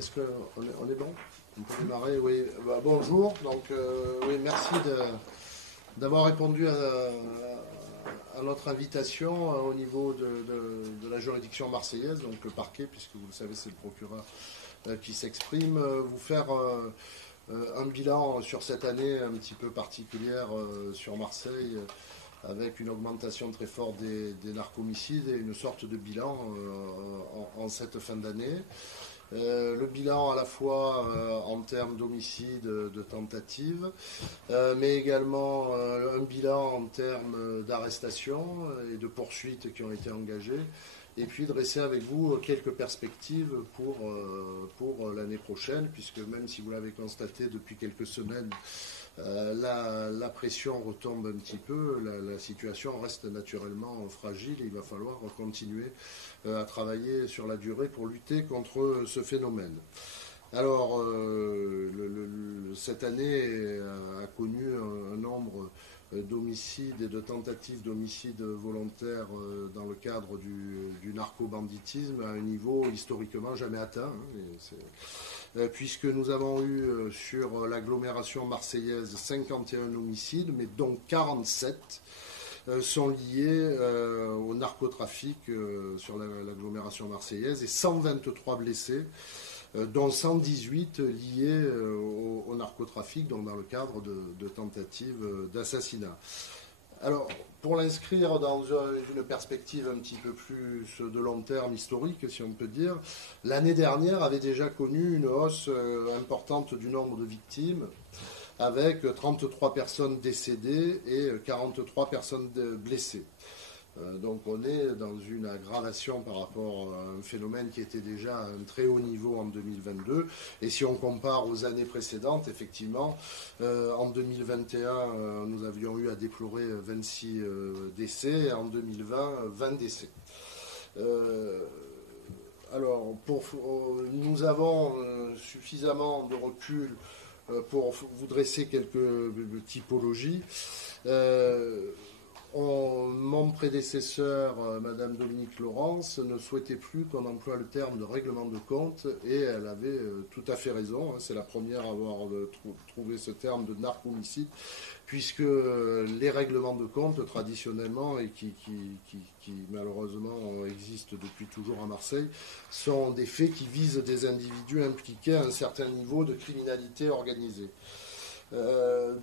Est-ce qu'on est bon? On peut démarrer, oui. Bonjour, donc oui, merci d'avoir répondu à notre invitation au niveau de la juridiction marseillaise, donc le parquet, puisque vous le savez, c'est le procureur qui s'exprime, vous faire un bilan sur cette année un petit peu particulière sur Marseille, avec une augmentation très forte des narcomicides et une sorte de bilan en cette fin d'année. Le bilan à la fois en termes d'homicide, de tentatives, mais également un bilan en termes d'arrestations et de poursuites qui ont été engagées, et puis dresser avec vous quelques perspectives pour l'année prochaine, puisque même si vous l'avez constaté depuis quelques semaines, la pression retombe un petit peu, la situation reste naturellement fragile et il va falloir continuer à travailler sur la durée pour lutter contre ce phénomène. Alors, cette année a connu un nombre d'homicides et de tentatives d'homicides volontaires dans le cadre du narco-banditisme à un niveau historiquement jamais atteint. Puisque nous avons eu sur l'agglomération marseillaise 51 homicides, mais dont 47 sont liés au narcotrafic sur l'agglomération marseillaise et 123 blessés, dont 118 liés au narcotrafic, donc dans le cadre de tentatives d'assassinat. Alors, pour l'inscrire dans une perspective un petit peu plus de long terme historique, si on peut dire, l'année dernière avait déjà connu une hausse importante du nombre de victimes, avec 33 personnes décédées et 43 personnes blessées. Donc on est dans une aggravation par rapport à un phénomène qui était déjà à un très haut niveau en 2022. Et si on compare aux années précédentes, effectivement, en 2021, nous avions eu à déplorer 26 décès, et en 2020, 20 décès. Alors, nous avons suffisamment de recul pour vous dresser quelques typologies. Mon prédécesseur, Madame Dominique Laurence, ne souhaitait plus qu'on emploie le terme de règlement de compte, et elle avait tout à fait raison. C'est la première à avoir trouvé ce terme de narcomicide, puisque les règlements de compte, traditionnellement, et qui malheureusement existent depuis toujours à Marseille, sont des faits qui visent des individus impliqués à un certain niveau de criminalité organisée.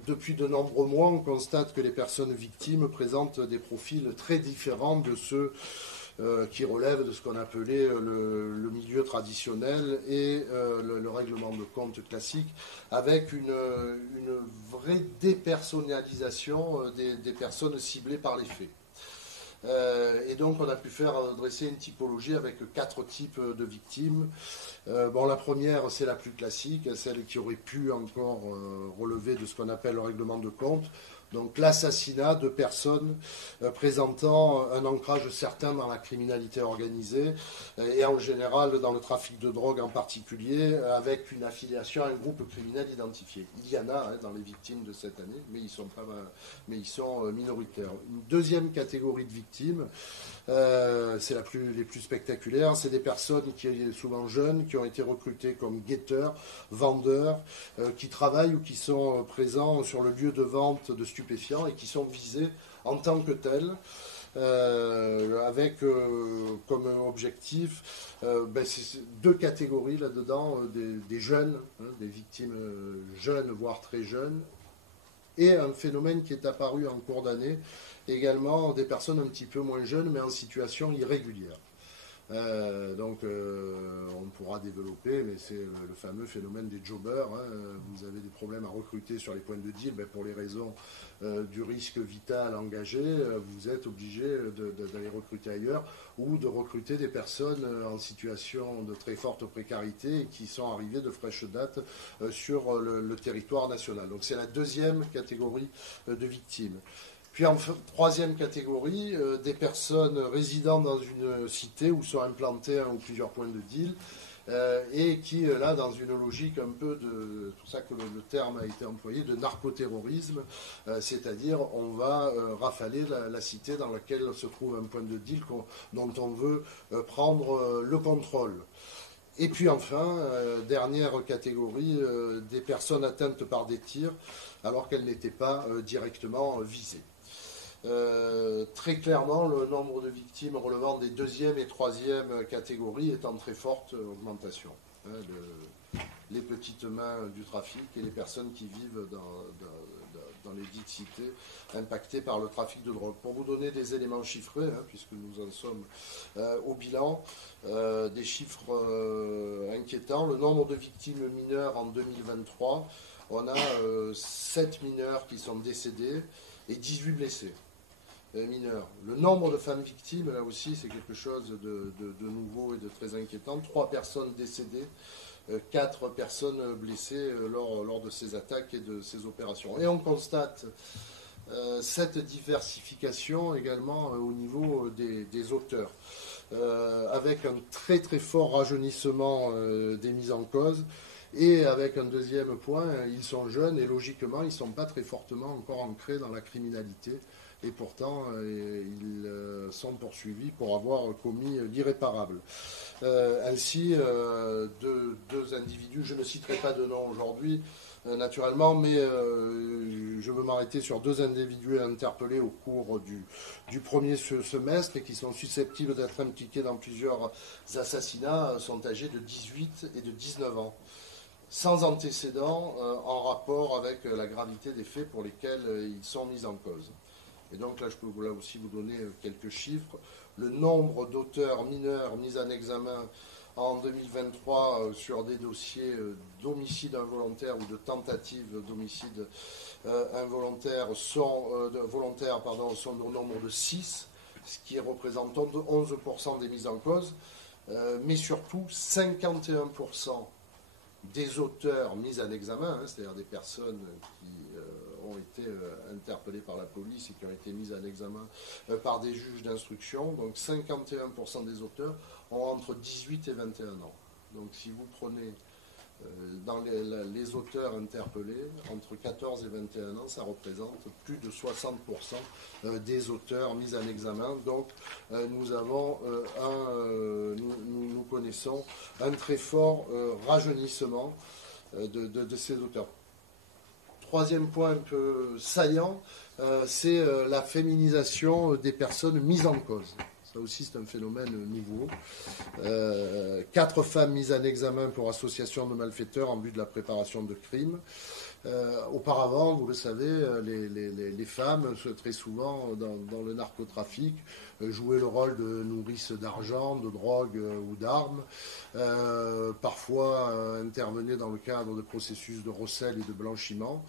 Depuis de nombreux mois, on constate que les personnes victimes présentent des profils très différents de ceux qui relèvent de ce qu'on appelait le milieu traditionnel et le règlement de compte classique, avec une vraie dépersonnalisation des personnes ciblées par les faits. Et donc on a pu dresser une typologie avec 4 types de victimes. La première, c'est la plus classique, celle qui aurait pu encore relever de ce qu'on appelle le règlement de compte. Donc l'assassinat de personnes présentant un ancrage certain dans la criminalité organisée et en général dans le trafic de drogue en particulier, avec une affiliation à un groupe criminel identifié. Il y en a dans les victimes de cette année, mais ils sont minoritaires. Une deuxième catégorie de victimes, c'est les plus spectaculaires, c'est des personnes qui sont souvent jeunes, qui ont été recrutées comme guetteurs, vendeurs, qui travaillent ou qui sont présents sur le lieu de vente de stupéfiants et qui sont visés en tant que tels, avec comme objectif c'est 2 catégories là-dedans, des jeunes, des victimes jeunes, voire très jeunes, et un phénomène qui est apparu en cours d'année, également des personnes un petit peu moins jeunes, mais en situation irrégulière. On pourra développer, mais c'est le fameux phénomène des jobbers. Vous avez des problèmes à recruter sur les points de deal, pour les raisons du risque vital engagé, vous êtes obligé d'aller recruter ailleurs, ou de recruter des personnes en situation de très forte précarité et qui sont arrivées de fraîche date sur le territoire national. Donc c'est la deuxième catégorie de victimes. Puis en troisième catégorie, des personnes résidant dans une cité où sont implantés un ou plusieurs points de deal, et qui, là, dans une logique un peu de, c'est pour ça que le terme a été employé, de narcoterrorisme, c'est-à-dire on va rafaler la cité dans laquelle se trouve un point de deal dont on veut prendre le contrôle. Et puis enfin, dernière catégorie, des personnes atteintes par des tirs alors qu'elles n'étaient pas directement visées. Très clairement, le nombre de victimes relevant des deuxième et troisième catégories est en très forte augmentation. Les petites mains du trafic et les personnes qui vivent dans les dites cités impactées par le trafic de drogue. Pour vous donner des éléments chiffrés, puisque nous en sommes au bilan, des chiffres inquiétants, le nombre de victimes mineures en 2023, on a 7 mineurs qui sont décédés et 18 blessés. Mineurs. Le nombre de femmes victimes, là aussi, c'est quelque chose de nouveau et de très inquiétant. 3 personnes décédées, 4 personnes blessées lors de ces attaques et de ces opérations. Et on constate cette diversification également au niveau des auteurs, avec un très très fort rajeunissement des mises en cause. Et avec un deuxième point, ils sont jeunes et logiquement, ils ne sont pas très fortement encore ancrés dans la criminalité. Et pourtant, ils sont poursuivis pour avoir commis l'irréparable. Ainsi, deux individus, je ne citerai pas de nom aujourd'hui, naturellement, mais je veux m'arrêter sur 2 individus interpellés au cours du premier semestre et qui sont susceptibles d'être impliqués dans plusieurs assassinats, sont âgés de 18 et de 19 ans. Sans antécédents en rapport avec la gravité des faits pour lesquels ils sont mis en cause. Et donc là, je peux là aussi vous donner quelques chiffres. Le nombre d'auteurs mineurs mis en examen en 2023 sur des dossiers d'homicide involontaire ou de tentative d'homicide involontaire sont au nombre de 6, ce qui représente 11% des mises en cause, mais surtout 51% des auteurs mis en examen, c'est-à-dire des personnes qui ont été interpellées par la police et qui ont été mises en examen par des juges d'instruction. Donc 51% des auteurs ont entre 18 et 21 ans. Donc si vous prenez dans les auteurs interpellés, entre 14 et 21 ans, ça représente plus de 60% des auteurs mis en examen. Donc nous avons nous connaissons un très fort rajeunissement de ces auteurs. Troisième point un peu saillant, c'est la féminisation des personnes mises en cause. Ça aussi, c'est un phénomène nouveau. 4 femmes mises en examen pour association de malfaiteurs en vue de la préparation de crimes. Auparavant, vous le savez, les femmes, très souvent dans le narcotrafic, jouaient le rôle de nourrices d'argent, de drogue ou d'armes. Parfois intervenaient dans le cadre de processus de recel et de blanchiment.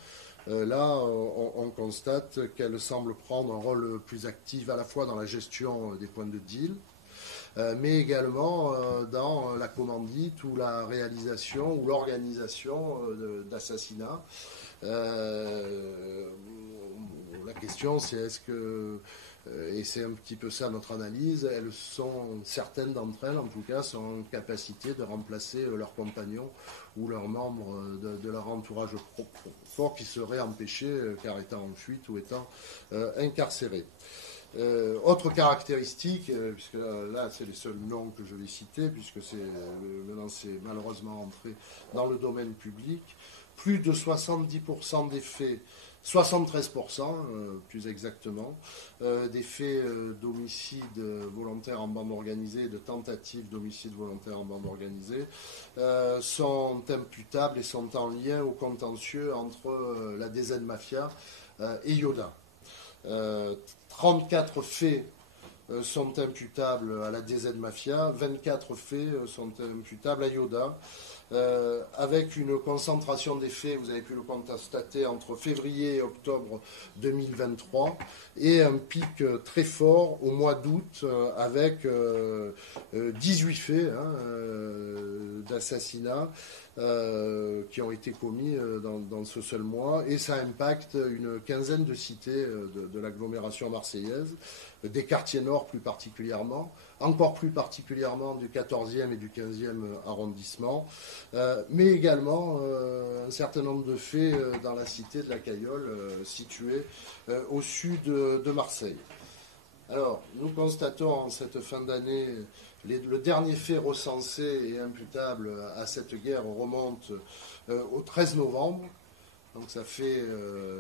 Là, on constate qu'elle semble prendre un rôle plus actif à la fois dans la gestion des points de deal, mais également dans la commandite ou la réalisation ou l'organisation d'assassinats. La question, c'est est-ce que, et c'est un petit peu ça notre analyse, certaines d'entre elles, en tout cas, sont en capacité de remplacer leurs compagnons ou leurs membres de leur entourage fort qui seraient empêchés car étant en fuite ou étant incarcérés. Autre caractéristique, puisque là c'est les seuls noms que je vais citer, puisque maintenant c'est malheureusement entré dans le domaine public, plus de 70% des faits, 73% plus exactement, des faits d'homicide volontaire en bande organisée et de tentatives d'homicide volontaire en bande organisée sont imputables et sont en lien au contentieux entre la DZ Mafia et Yoda. 34 faits sont imputables à la DZ Mafia, 24 faits sont imputables à Yoda, avec une concentration des faits, vous avez pu le constater, entre février et octobre 2023, et un pic très fort au mois d'août, avec 18 faits d'assassinats qui ont été commis dans ce seul mois, et ça impacte une quinzaine de cités de l'agglomération marseillaise, des quartiers nord plus particulièrement, encore plus particulièrement du 14e et du 15e arrondissement, mais également un certain nombre de faits dans la cité de la Caillole, située au sud de Marseille. Alors, nous constatons en cette fin d'année, le dernier fait recensé et imputable à cette guerre remonte au 13 novembre. Donc ça fait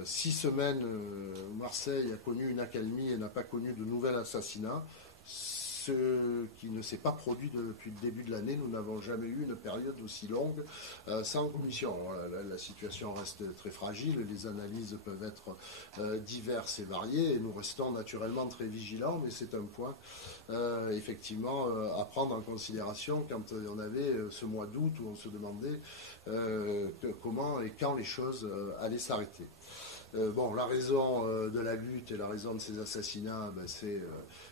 6 semaines où Marseille a connu une accalmie et n'a pas connu de nouvel assassinat. Ce qui ne s'est pas produit depuis le début de l'année. Nous n'avons jamais eu une période aussi longue sans commission. La situation reste très fragile, les analyses peuvent être diverses et variées, et nous restons naturellement très vigilants, mais c'est un point effectivement à prendre en considération quand on avait ce mois d'août où on se demandait comment et quand les choses allaient s'arrêter. Bon, la raison de la lutte et la raison de ces assassinats, c'est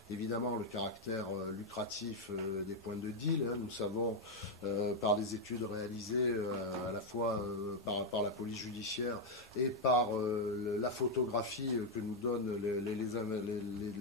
évidemment le caractère lucratif des points de deal. Nous savons par les études réalisées à la fois par la police judiciaire et par la photographie que nous donnent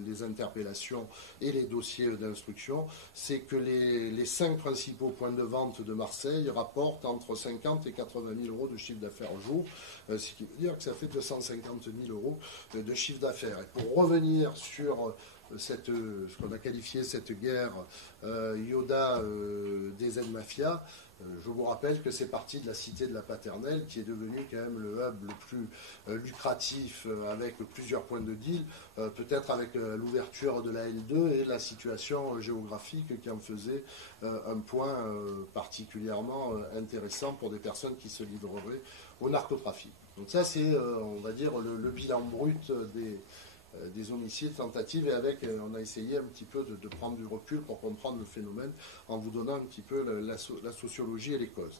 les interpellations et les dossiers d'instruction, c'est que les 5 principaux points de vente de Marseille rapportent entre 50 et 80 000 euros de chiffre d'affaires au jour, ce qui veut dire que ça fait 250 000 euros de chiffre d'affaires. Et pour revenir sur ce qu'on a qualifié cette guerre Yoda des aides-mafias, je vous rappelle que c'est parti de la cité de la Paternelle qui est devenue quand même le hub le plus lucratif avec plusieurs points de deal, peut-être avec l'ouverture de la L2 et la situation géographique qui en faisait un point particulièrement intéressant pour des personnes qui se livreraient au narcotrafic. Donc ça c'est, on va dire, le bilan brut des homicides, tentatives, et avec, on a essayé un petit peu de prendre du recul pour comprendre le phénomène en vous donnant un petit peu la sociologie et les causes.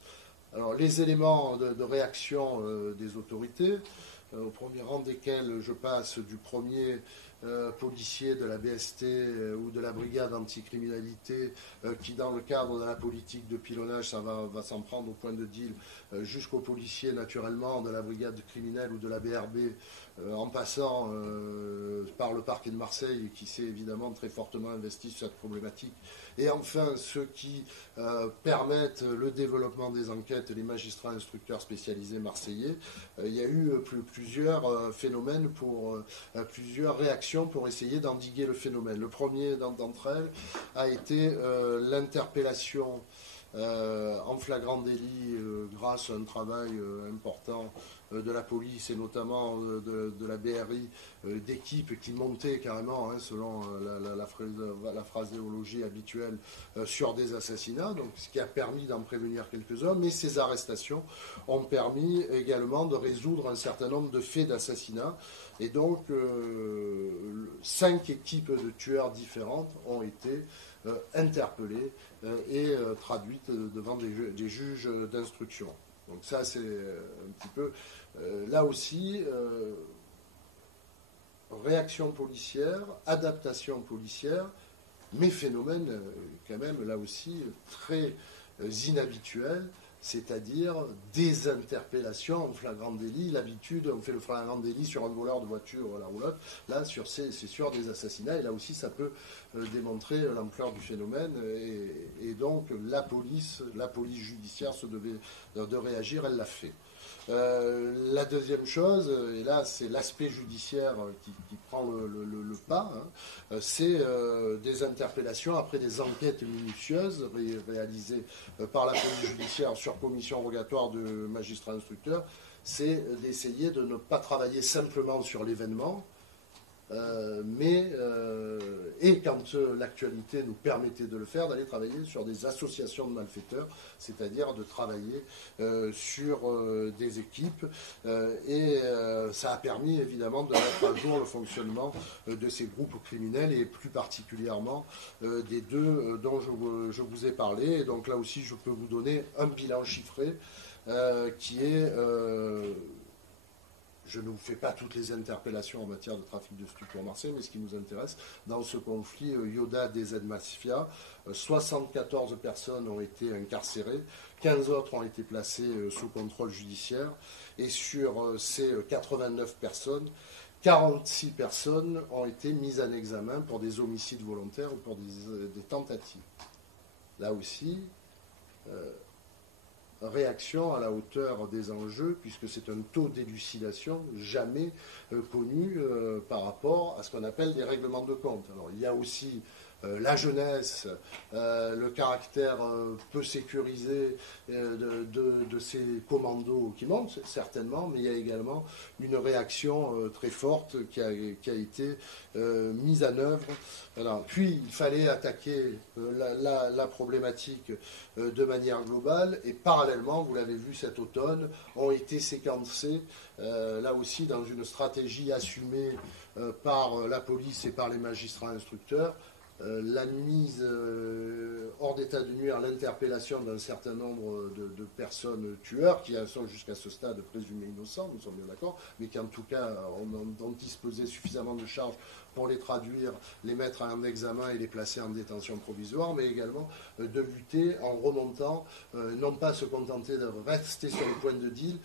Alors, les éléments de réaction des autorités, au premier rang desquels je passe du premier policier de la BST ou de la brigade anticriminalité qui, dans le cadre de la politique de pilonnage, ça va s'en prendre au point de deal, jusqu'aux policiers, naturellement, de la brigade criminelle ou de la BRB, en passant par le parquet de Marseille, qui s'est évidemment très fortement investi sur cette problématique. Et enfin, ceux qui permettent le développement des enquêtes, les magistrats instructeurs spécialisés marseillais. Il y a eu plusieurs phénomènes, plusieurs réactions pour essayer d'endiguer le phénomène. Le premier d'entre elles a été l'interpellation en flagrant délit grâce à un travail important de la police et notamment de la BRI, d'équipes qui montaient carrément, selon la phraséologie habituelle, sur des assassinats, donc ce qui a permis d'en prévenir quelques-uns, mais ces arrestations ont permis également de résoudre un certain nombre de faits d'assassinats, et donc 5 équipes de tueurs différentes ont été interpellées et traduites devant des juges d'instruction. Donc ça, c'est un petit peu, là aussi, réaction policière, adaptation policière, mais phénomène quand même, là aussi, très inhabituel, c'est-à-dire des interpellations en flagrant délit. L'habitude, on fait le flagrant délit sur un voleur de voiture à la roulotte. Là, c'est sur des assassinats, et là aussi, ça peut démontrer l'ampleur du phénomène. Et donc, la police judiciaire se devait de réagir, elle l'a fait. La deuxième chose, et là c'est l'aspect judiciaire qui prend le pas, c'est des interpellations après des enquêtes minutieuses réalisées par la police judiciaire sur commission rogatoire de magistrats instructeurs. C'est d'essayer de ne pas travailler simplement sur l'événement, et quand l'actualité nous permettait de le faire, d'aller travailler sur des associations de malfaiteurs, c'est-à-dire de travailler sur des équipes, et ça a permis évidemment de mettre à jour le fonctionnement de ces groupes criminels, et plus particulièrement des deux dont je vous ai parlé. Et donc là aussi, je peux vous donner un bilan chiffré qui est... Je ne vous fais pas toutes les interpellations en matière de trafic de stupéfiants à Marseille, mais ce qui nous intéresse, dans ce conflit Yoda des aides-mafias, 74 personnes ont été incarcérées, 15 autres ont été placées sous contrôle judiciaire, et sur ces 89 personnes, 46 personnes ont été mises en examen pour des homicides volontaires ou pour des tentatives. Là aussi, réaction à la hauteur des enjeux, puisque c'est un taux d'élucidation jamais connu par rapport à ce qu'on appelle des règlements de compte. Alors il y a aussi la jeunesse, le caractère peu sécurisé de ces commandos qui montent, certainement, mais il y a également une réaction très forte qui a été mise en œuvre. Alors, puis, il fallait attaquer la problématique de manière globale, et parallèlement, vous l'avez vu cet automne, ont été séquencés, là aussi, dans une stratégie assumée par la police et par les magistrats instructeurs, la mise hors d'état de nuire, l'interpellation d'un certain nombre de personnes tueurs qui sont jusqu'à ce stade présumés innocents, nous sommes bien d'accord, mais qui en tout cas ont disposé suffisamment de charges pour les traduire, les mettre en examen et les placer en détention provisoire, mais également de lutter en remontant, non pas se contenter de rester sur le point de deal,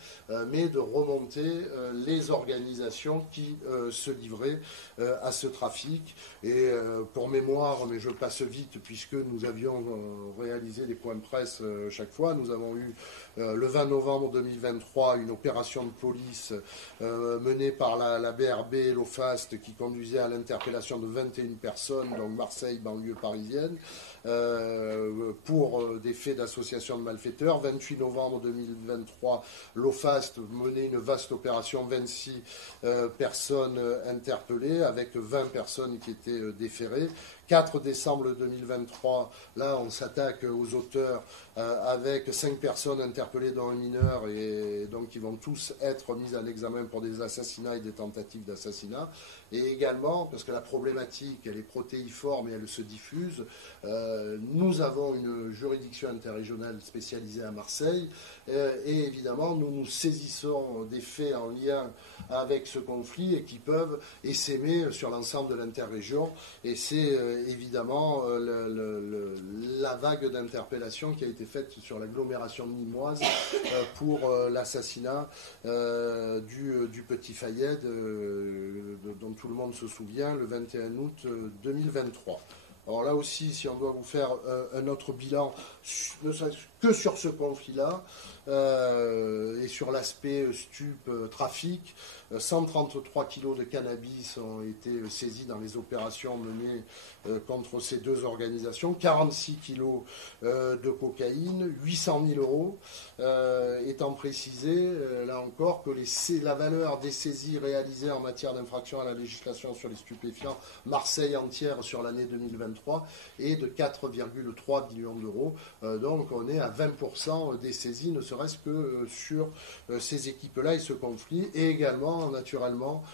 mais de remonter les organisations qui se livraient à ce trafic. Et pour mémoire, mais je passe vite puisque nous avions réalisé des points de presse chaque fois, nous avons eu le 20 novembre 2023 une opération de police menée par la BRB et l'OFAST qui conduisait à l'interpellation de 21 personnes, donc Marseille, banlieue parisienne, pour des faits d'association de malfaiteurs. 28 novembre 2023, l'OFAST menait une vaste opération, 26 personnes interpellées, avec 20 personnes qui étaient déférées. 4 décembre 2023, là on s'attaque aux auteurs avec 5 personnes interpellées dont un mineur, et donc ils vont tous être mis en examen pour des assassinats et des tentatives d'assassinat. Et également, parce que la problématique elle est protéiforme et elle se diffuse, nous avons une juridiction interrégionale spécialisée à Marseille, et évidemment nous nous saisissons des faits en lien avec ce conflit et qui peuvent essaimer sur l'ensemble de l'interrégion, et c'est évidemment la vague d'interpellation qui a été faite sur l'agglomération nîmoise pour l'assassinat du petit Fayed, dont tout le monde se souvient, le 21 août 2023. Alors là aussi, si on doit vous faire un autre bilan, ne serait-ce que sur ce conflit-là, et sur l'aspect trafic, 133 kilos de cannabis ont été saisis dans les opérations menées contre ces deux organisations, 46 kilos de cocaïne, 800 000 euros, étant précisé, là encore, que la valeur des saisies réalisées en matière d'infraction à la législation sur les stupéfiants Marseille entière sur l'année 2023 est de 4,3 millions d'euros. Donc on est à 20% des saisies, ne serait-ce que sur ces équipes-là et ce conflit. Et également, naturellement,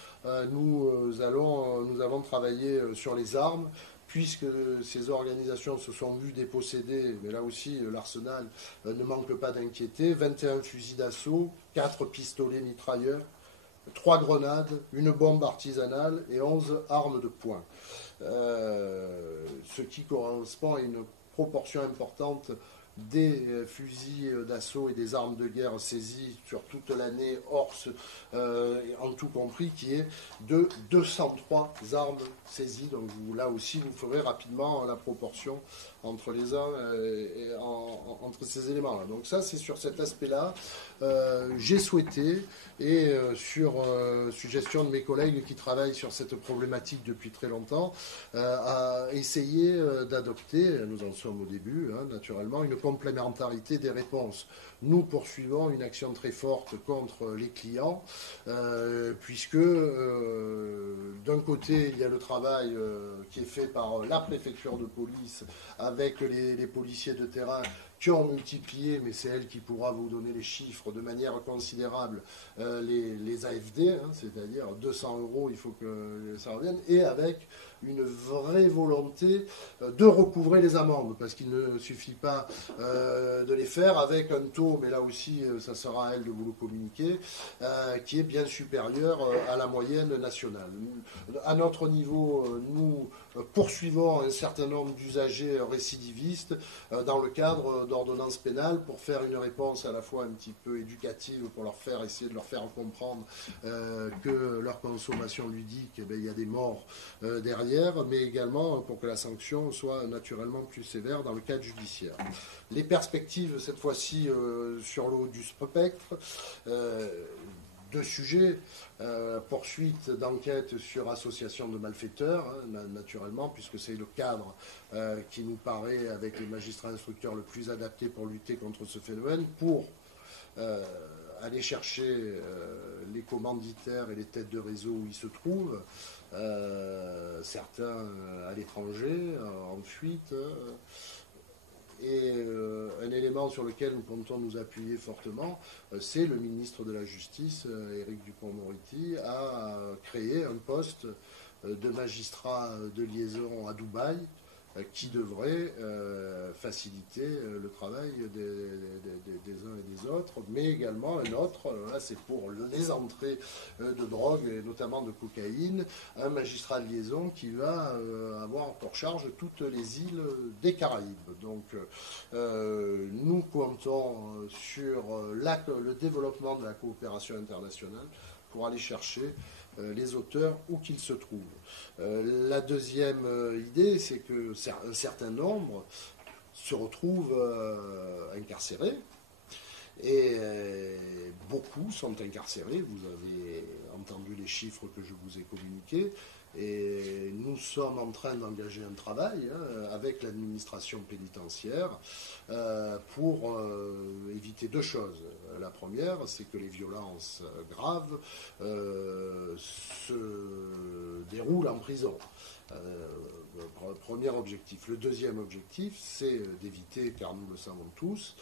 nous avons travaillé sur les armes, puisque ces organisations se sont vues déposséder, mais là aussi l'arsenal ne manque pas d'inquiéter, 21 fusils d'assaut, 4 pistolets mitrailleurs, 3 grenades, une bombe artisanale et 11 armes de poing. Ce qui correspond à une proportion importante des fusils d'assaut et des armes de guerre saisies sur toute l'année, en tout compris, qui est de 203 armes saisies. Donc là aussi, vous ferez rapidement la proportion entre les uns entre ces éléments-là. Donc ça, c'est sur cet aspect-là. J'ai souhaité, et sur suggestion de mes collègues qui travaillent sur cette problématique depuis très longtemps, à essayer d'adopter, nous en sommes au début, naturellement, une complémentarité des réponses. Nous poursuivons une action très forte contre les clients, puisque d'un côté, il y a le travail qui est fait par la préfecture de police avec les policiers de terrain qui ont multiplié, mais c'est elle qui pourra vous donner les chiffres de manière considérable, les AFD, c'est-à-dire 200 euros, il faut que ça revienne, et avec une vraie volonté de recouvrer les amendes, parce qu'il ne suffit pas de les faire avec un taux, mais là aussi, ça sera à elle de vous le communiquer, qui est bien supérieur à la moyenne nationale. À notre niveau, nous poursuivons un certain nombre d'usagers récidivistes dans le cadre d'ordonnance pénale pour faire une réponse à la fois un petit peu éducative, pour essayer de leur faire comprendre que leur consommation ludique, eh bien, il y a des morts derrière, mais également pour que la sanction soit naturellement plus sévère dans le cadre judiciaire. Les perspectives, cette fois-ci, sur le haut du spectre, deux sujets, poursuite d'enquête sur association de malfaiteurs, hein, naturellement, puisque c'est le cadre qui nous paraît, avec les magistrats instructeurs, le plus adapté pour lutter contre ce phénomène, pour aller chercher les commanditaires et les têtes de réseau où ils se trouvent, certains à l'étranger, en fuite. Et un élément sur lequel nous comptons nous appuyer fortement, c'est le ministre de la Justice, Éric Dupond-Moretti, a créé un poste de magistrat de liaison à Dubaï qui devrait faciliter le travail des uns et des autres, mais également un autre, là c'est pour les entrées de drogue et notamment de cocaïne, un magistrat de liaison qui va avoir pour charge toutes les îles des Caraïbes. Donc nous comptons sur le développement de la coopération internationale pour aller chercher les auteurs où qu'ils se trouvent. La deuxième idée, c'est qu'un certain nombre se retrouvent incarcérés, et beaucoup sont incarcérés. Vous avez entendu les chiffres que je vous ai communiqués, et nous sommes en train d'engager un travail avec l'administration pénitentiaire pour éviter deux choses. La première, c'est que les violences graves se déroulent en prison. Premier objectif. Le deuxième objectif, c'est d'éviter, car nous le savons tous,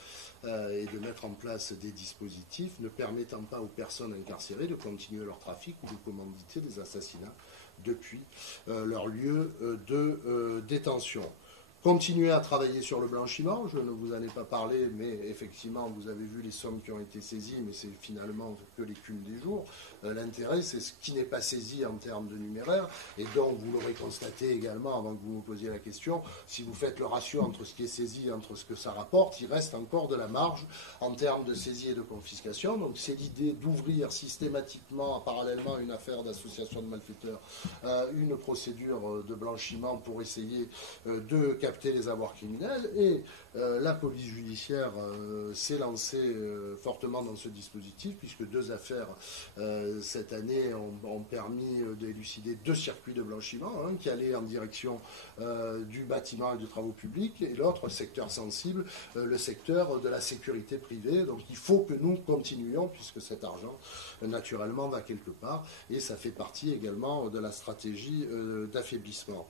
et de mettre en place des dispositifs ne permettant pas aux personnes incarcérées de continuer leur trafic ou de commanditer des assassinats depuis leur lieu de détention. Continuer à travailler sur le blanchiment, je ne vous en ai pas parlé, mais effectivement, vous avez vu les sommes qui ont été saisies, mais c'est finalement que l'écume des jours. L'intérêt, c'est ce qui n'est pas saisi en termes de numéraire, et donc vous l'aurez constaté également, avant que vous me posiez la question, si vous faites le ratio entre ce qui est saisi et entre ce que ça rapporte, il reste encore de la marge en termes de saisie et de confiscation. Donc c'est l'idée d'ouvrir systématiquement, parallèlement à une affaire d'association de malfaiteurs, une procédure de blanchiment pour essayer de capter les avoirs criminels, et la police judiciaire s'est lancée fortement dans ce dispositif, puisque deux affaires cette année ont permis d'élucider deux circuits de blanchiment, un qui allait en direction du bâtiment et des travaux publics, et l'autre, secteur sensible, le secteur de la sécurité privée. Donc il faut que nous continuions, puisque cet argent naturellement va quelque part, et ça fait partie également de la stratégie d'affaiblissement.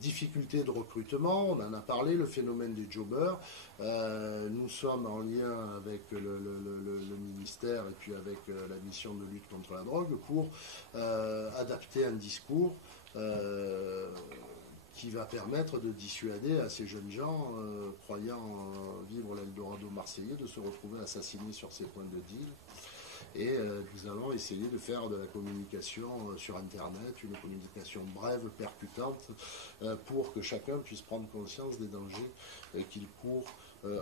Difficulté de recrutement, on en a parlé, le phénomène des jobbers. Nous sommes en lien avec le ministère et puis avec la mission de lutte contre la drogue pour adapter un discours qui va permettre de dissuader à ces jeunes gens croyant vivre l'Eldorado marseillais de se retrouver assassinés sur ces points de deal. Et nous allons essayer de faire de la communication sur Internet, une communication brève, percutante, pour que chacun puisse prendre conscience des dangers qu'il court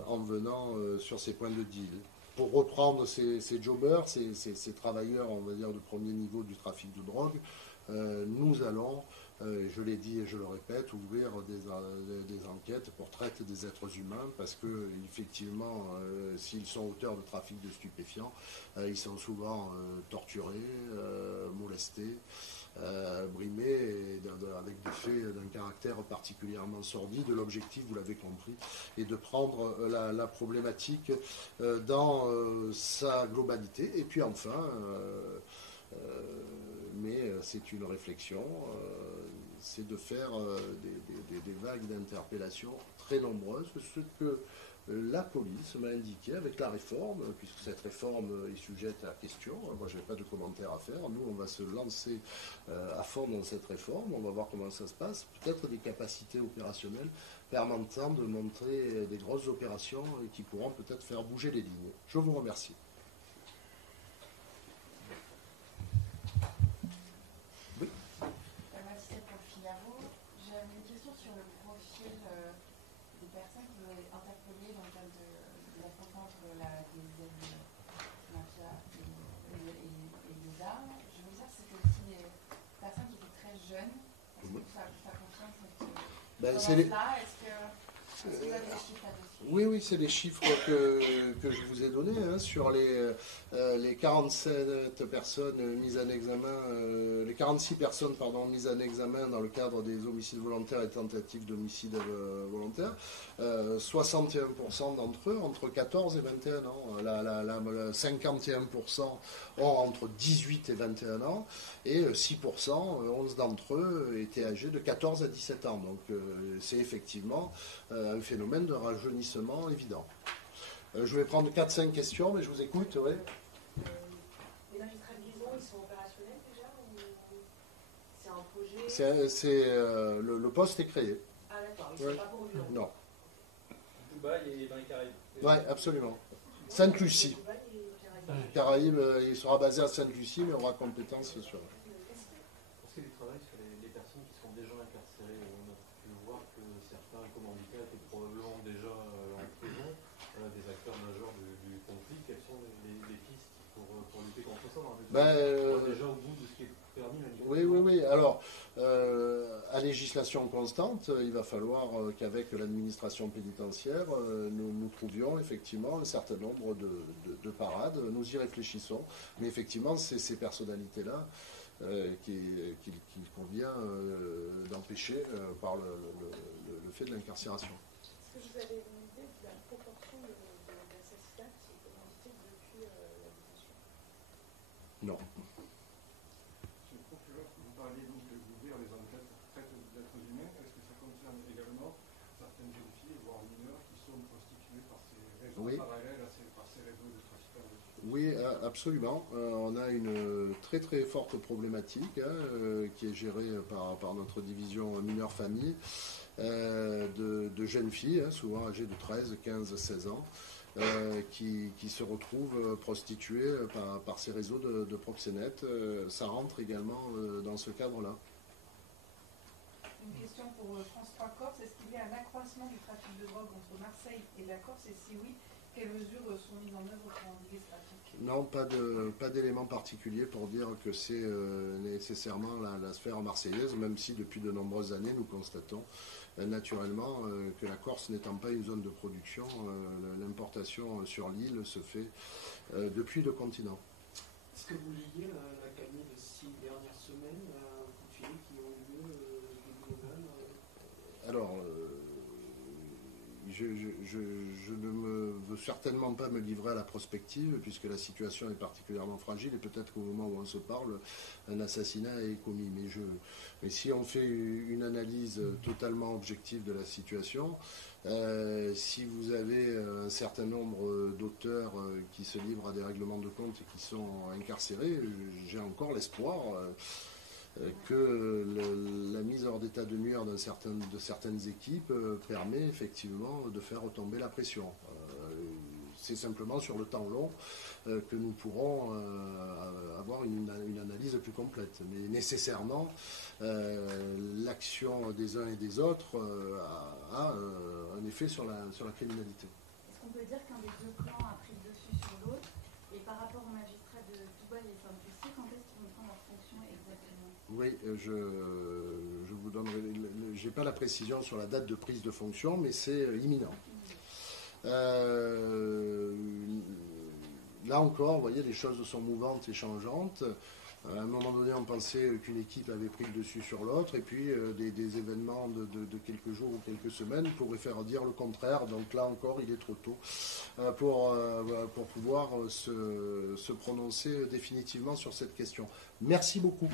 en venant sur ces points de deal. Pour reprendre ces jobbers, ces travailleurs, on va dire, de premier niveau du trafic de drogue, nous allons, je l'ai dit et je le répète, ouvrir des enquêtes pour traite des êtres humains, parce que effectivement, s'ils sont auteurs de trafic de stupéfiants, ils sont souvent torturés, molestés, brimés, et avec des faits d'un caractère particulièrement sordide. L'objectif, vous l'avez compris, est de prendre la problématique dans sa globalité. Et puis enfin, mais c'est une réflexion, c'est de faire des vagues d'interpellations très nombreuses, ce que la police m'a indiqué avec la réforme, puisque cette réforme est sujette à question. Moi, je n'ai pas de commentaire à faire. Nous, on va se lancer à fond dans cette réforme. On va voir comment ça se passe. Peut-être des capacités opérationnelles permettant de montrer des grosses opérations et qui pourront peut-être faire bouger les lignes. Je vous remercie. J'avais une question sur le profil des personnes que vous avez interpellées entre la deuxième mafia et les armes. Je veux dire, c'était aussi des personnes qui étaient très jeunes. Est-ce que ça confirme cette tendance-là? Est-ce que vous avez des chiffres là-dessus? Oui, c'est les chiffres que je vous ai donnés, hein, sur les 47 personnes mises en examen, les 46 personnes pardon, mises en examen dans le cadre des homicides volontaires et tentatives d'homicide volontaire. 61% d'entre eux entre 14 et 21 ans. 51% ont entre 18 et 21 ans et 6%, 11 d'entre eux étaient âgés de 14 à 17 ans. Donc c'est effectivement un phénomène de rajeunissement évident. Je vais prendre 4-5 questions, mais je vous écoute. Ouais. Les magistrats de liaison, ils sont opérationnels déjà ou c'est un projet? Le poste est créé. Ah d'accord, ils ne sont pas pour lui. Non. Dubaï et dans les Caraïbes. Oui, absolument. Sainte-Lucie. Caraïbes, il sera basé à Sainte-Lucie, mais aura compétence sur... Parce qu'il travaille sur les personnes qui sont déjà incarcérées. On a pu voir que certains commanditaires étaient probablement déjà en prison, des acteurs majeurs du conflit. Quelles sont les pistes pour lutter contre ça? On est déjà au bout de ce qui est permis. Oui. Alors, à législation constante, il va falloir qu'avec l'administration pénitentiaire, nous trouvions effectivement un certain nombre de parades. Nous y réfléchissons. Mais effectivement, c'est ces personnalités-là qu'il convient d'empêcher par le fait de l'incarcération. Est-ce que vous avez une idée de la proportion d'assassinats qui sont commandités depuis la détention? Non. Monsieur le procureur, vous parliez donc d'ouvrir les enquêtes pour traite d'êtres humains. Est-ce que ça concerne également certaines jeunes filles, voire mineures, qui sont prostituées par ces réseaux parallèles, par ces réseaux de trafiquants de stupéfiants? Oui, absolument. On a une très très forte problématique qui est gérée par notre division mineurs famille de jeunes filles, souvent âgées de 13, 15, 16 ans, qui se retrouvent prostituées par ces réseaux de proxénètes. Ça rentre également dans ce cadre-là. Une question pour France 3 Corse. Est-ce qu'il y a un accroissement du trafic de drogue entre Marseille et la Corse? Et si oui, quelles mesures sont mises en œuvre pour endiguer ce trafic? Non, pas d'éléments particuliers pour dire que c'est nécessairement la sphère marseillaise, même si depuis de nombreuses années nous constatons naturellement que la Corse n'étant pas une zone de production, l'importation sur l'île se fait depuis le continent. Est-ce que vous liez la calmie de 6 dernières semaines à un coup de fil qui ont eu lieu début novembre? Alors, je ne veux certainement pas me livrer à la prospective, puisque la situation est particulièrement fragile, et peut-être qu'au moment où on se parle, un assassinat est commis. Mais si on fait une analyse totalement objective de la situation, si vous avez un certain nombre d'auteurs qui se livrent à des règlements de compte et qui sont incarcérés, j'ai encore l'espoir que la mise hors d'état de nuire de certaines équipes permet effectivement de faire retomber la pression. C'est simplement sur le temps long que nous pourrons avoir une analyse plus complète. Mais nécessairement, l'action des uns et des autres a un effet sur la criminalité. Est-ce qu'on peut dire qu'un des deux clans a pris le dessus sur l'autre? Et par rapport aux magistrats de Dubaï et Sainte-Lucie, quand est-ce qu'ils vont prendre leurs fonctions exactement? Oui, je vous donnerai. Je n'ai pas la précision sur la date de prise de fonction, mais c'est imminent. Là encore, vous voyez, les choses sont mouvantes et changeantes. À un moment donné, on pensait qu'une équipe avait pris le dessus sur l'autre, et puis des événements de quelques jours ou quelques semaines pourraient faire dire le contraire. Donc là encore, il est trop tôt pour pouvoir se prononcer définitivement sur cette question. Merci beaucoup.